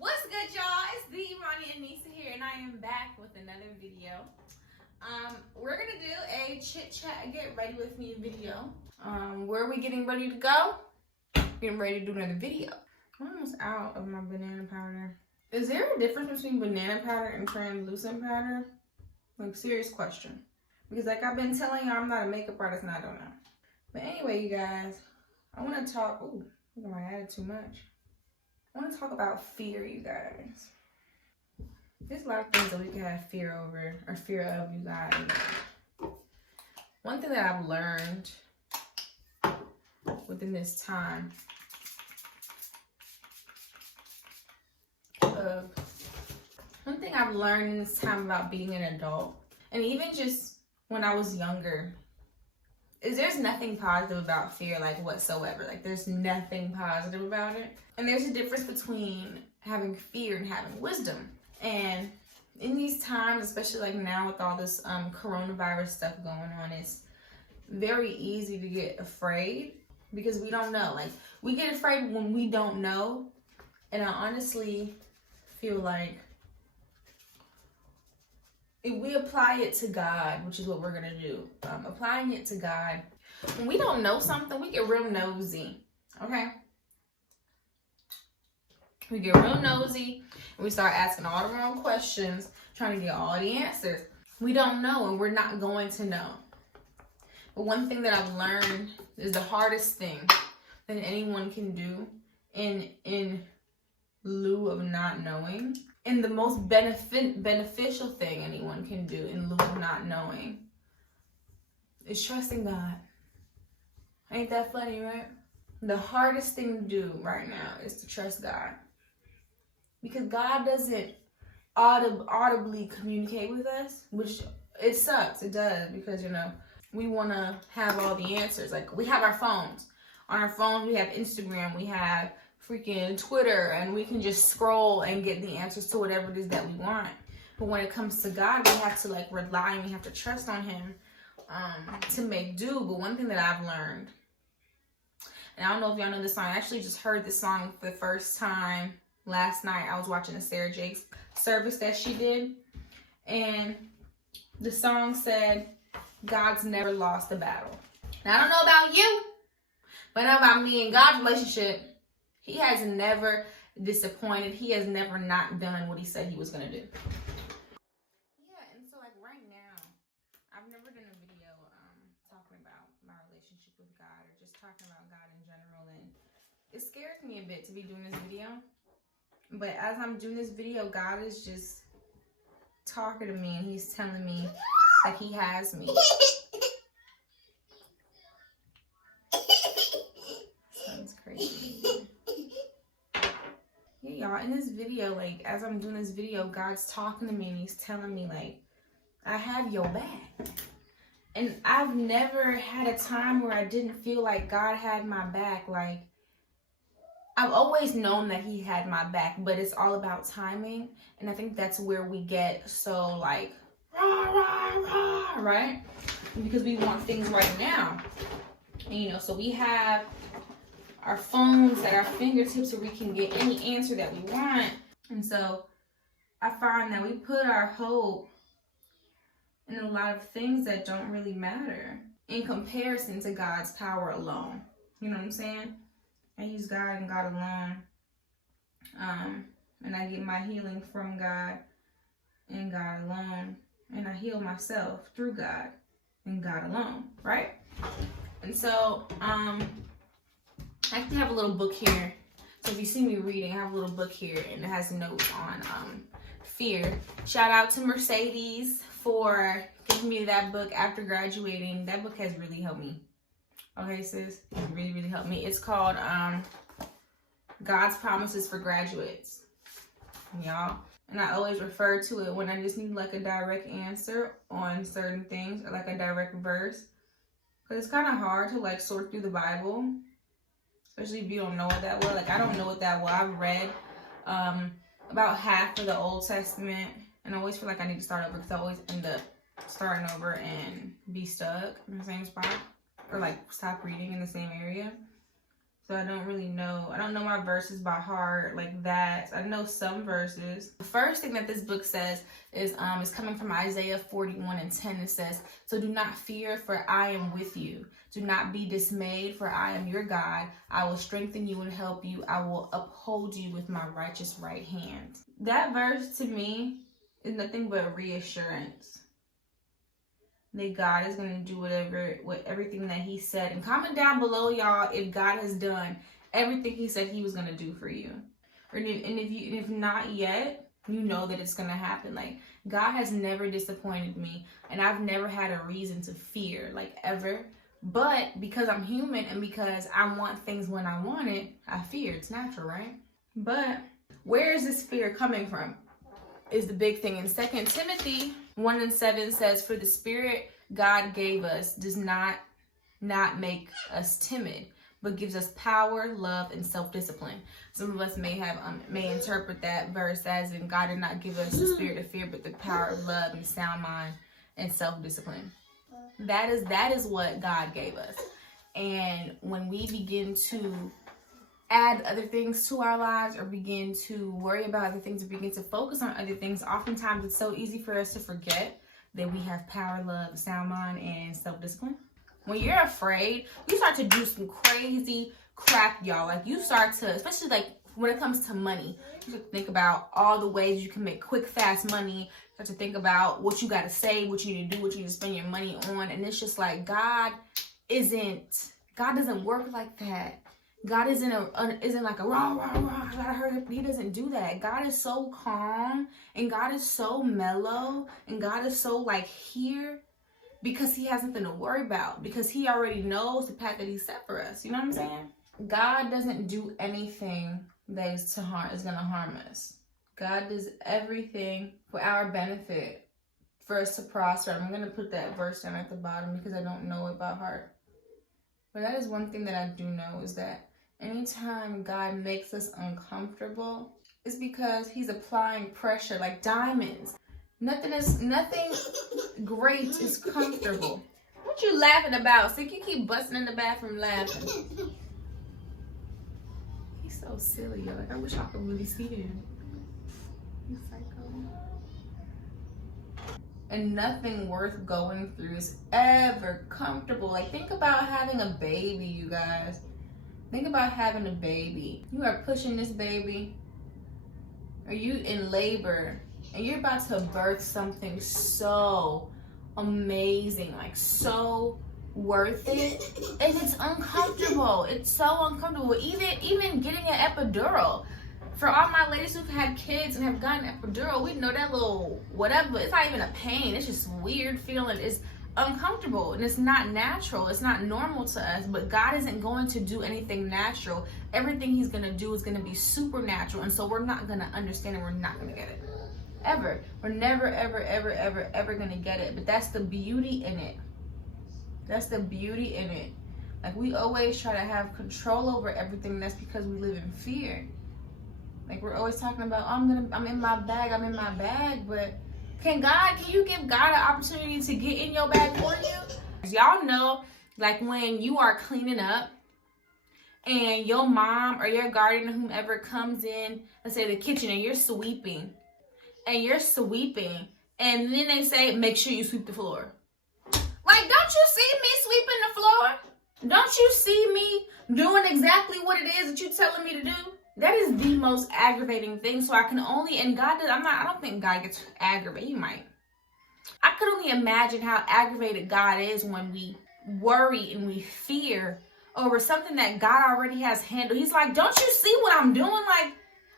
What's good, y'all? It's TheeImaniAnisa here, and I am back with another video. We're gonna do a chit chat, get ready with me video. Where are we getting ready to go? Getting ready to do another video. I'm almost out of my banana powder. Is there a difference between banana powder and translucent powder? Like, serious question. Because like I've been telling y'all, I'm not a makeup artist and I don't know. But anyway, you guys, I want to talk. Ooh, I think I might added too much. I want to talk about fear, you guys. There's a lot of things that we can have fear over, or fear of, you guys. One thing that I've learned within this time one thing I've learned in this time about being an adult, and even just when I was younger, is there's nothing positive about fear, like, whatsoever. Like, there's nothing positive about it. And there's a difference between having fear and having wisdom. And in these times, especially like now with all this coronavirus stuff going on, it's very easy to get afraid because we don't know. Like, we get afraid when we don't know. And I honestly feel like if we apply it to God, which is what we're going to do, applying it to God, when we don't know something, we get real nosy, okay? We get real nosy, and we start asking all the wrong questions, trying to get all the answers. We don't know, and we're not going to know. But one thing that I've learned is the hardest thing that anyone can do in lieu of not knowing, and the most beneficial thing anyone can do in lieu of not knowing, is trusting God. Ain't that funny, right? The hardest thing to do right now is to trust God. Because God doesn't audibly communicate with us, which it sucks. It does, because, you know, we want to have all the answers. Like, we have our phones. On our phones, we have Instagram, we have freaking Twitter, and we can just scroll and get the answers to whatever it is that we want. But when it comes to God, we have to, like, rely and we have to trust on Him to make do. But one thing that I've learned, and I don't know if y'all know this song, I actually just heard this song for the first time last night. I was watching a Sarah Jakes service that she did, and the song said, God's never lost a battle. Now, I don't know about you, but I know about me and God's relationship. He has never disappointed. He has never not done what He said He was going to do. Yeah, and so, like, right now, I've never done a video talking about my relationship with God, or just talking about God in general, and it scares me a bit to be doing this video. But as I'm doing this video, God is just talking to me, and He's telling me that He has me. Sounds crazy. Yeah, y'all, in this video, like, as I'm doing this video, God's talking to me, and He's telling me, like, I have your back. And I've never had a time where I didn't feel like God had my back. Like, I've always known that He had my back, but it's all about timing. And I think that's where we get so, like, rah, rah, rah, right? Because we want things right now. And, you know, so we have our phones at our fingertips where we can get any answer that we want. And so I find that we put our hope in a lot of things that don't really matter in comparison to God's power alone. You know what I'm saying? I use God and God alone. And I get my healing from God and God alone. And I heal myself through God and God alone, right? And so, I actually have a little book here. So if you see me reading, I have a little book here, and it has notes on fear. Shout out to Mercedes for giving me that book after graduating. That book has really helped me. Okay, sis? It really, really helped me. It's called God's Promises for Graduates. Y'all. And I always refer to it when I just need, like, a direct answer on certain things, or like a direct verse. Because it's kind of hard to, like, sort through the Bible, especially if you don't know it that well. Like, I don't know it that well. I've read about half of the Old Testament, and I always feel like I need to start over, because I always end up starting over and be stuck in the same spot, or, like, stop reading in the same area. So I don't really know. I don't know my verses by heart like that. I know some verses. The first thing that this book says is coming from Isaiah 41:10. It says, "So do not fear, for I am with you. Do not be dismayed, for I am your God. I will strengthen you and help you. I will uphold you with my righteous right hand." That verse to me is nothing but reassurance that God is going to do everything that he said. And comment down below, y'all, if God has done everything he said he was going to do for you. And if not yet, you know that it's going to happen. Like, God has never disappointed me, and I've never had a reason to fear, like, ever. But because I'm human and because I want things when I want it, I fear. It's natural, right? But where is this fear coming from is the big thing. In 2 Timothy 1:7 says, "For the spirit God gave us does not make us timid, but gives us power, love, and self-discipline." Some of us may interpret that verse as in God did not give us the spirit of fear, but the power of love and sound mind and self-discipline. That is what God gave us. And when we begin to add other things to our lives, or begin to worry about other things, or begin to focus on other things, oftentimes it's so easy for us to forget that we have power, love, sound mind, and self-discipline. When you're afraid, you start to do some crazy crap, y'all. Like, you start to, especially like when it comes to money, you start to think about all the ways you can make quick, fast money. You start to think about what you got to say, what you need to do, what you need to spend your money on. And it's just like, God doesn't work like that. God isn't like a rah, rah, rah, I gotta hurry up. He doesn't do that. God is so calm, and God is so mellow, and God is so like here because he has nothing to worry about, because he already knows the path that he set for us. You know what I'm saying? God doesn't do anything that is gonna harm us. God does everything for our benefit, for us to prosper. I'm gonna put that verse down at the bottom because I don't know it by heart. But that is one thing that I do know, is that anytime God makes us uncomfortable, it's because he's applying pressure like diamonds. Nothing great is comfortable. What you laughing about? So you keep busting in the bathroom laughing. He's so silly, yo. Like, I wish I could really see him. He's psycho. And nothing worth going through is ever comfortable. Like, think about having a baby, you guys. Think about having a baby. You are pushing this baby, or you in labor, and you're about to birth something so amazing, like so worth it, and it's uncomfortable. It's so uncomfortable. Even getting an epidural. For all my ladies who've had kids and have gotten an epidural, we know that little whatever, it's not even a pain. It's just weird feeling. It's uncomfortable, and it's not natural. It's not normal to us. But God isn't going to do anything natural. Everything he's going to do is going to be supernatural, and so we're not going to understand it. We're not going to get it ever. We're never ever going to get it. But that's the beauty in it. That's the beauty in it. Like, we always try to have control over everything. That's because we live in fear. Like, we're always talking about, oh, I'm in my bag, but can you give God an opportunity to get in your bag for you? Y'all know, like, when you are cleaning up and your mom or your guardian or whomever comes in, let's say the kitchen, and you're sweeping, and then they say, make sure you sweep the floor. Like, don't you see me sweeping the floor? Don't you see me doing exactly what it is that you're telling me to do? That is the most aggravating thing. So I can only, and God does, I don't think God gets aggravated. He might. I could only imagine how aggravated God is when we worry and we fear over something that God already has handled. He's like, don't you see what I'm doing? Like,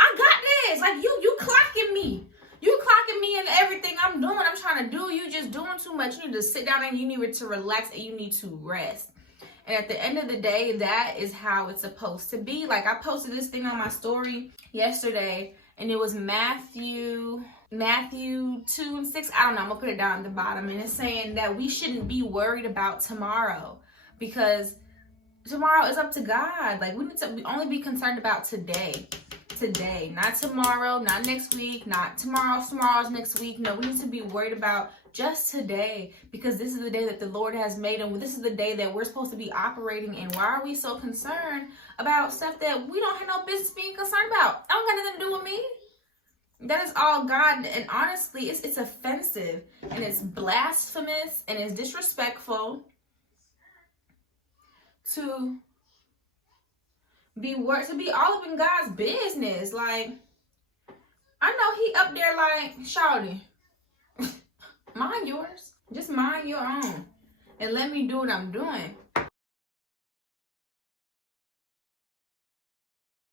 I got this. Like, you clocking me. You clocking me in everything I'm doing. I'm trying to do. You just doing too much. You need to sit down and you need to relax and you need to rest. And at the end of the day, that is how it's supposed to be. Like, I posted this thing on my story yesterday, and it was Matthew 2:6. I don't know. I'm going to put it down at the bottom. And it's saying that we shouldn't be worried about tomorrow, because tomorrow is up to God. Like, we need to only be concerned about today. Today, not tomorrow, not next week, not tomorrow's next week. No, we need to be worried about just today, because this is the day that the Lord has made, and this is the day that we're supposed to be operating in. Why are we so concerned about stuff that we don't have no business being concerned about? I don't got nothing to do with me. That is all God. And honestly, it's offensive, and it's blasphemous, and it's disrespectful to be all up in God's business. Like, I know he up there like, shawty, mind yours. Just mind your own. And let me do what I'm doing.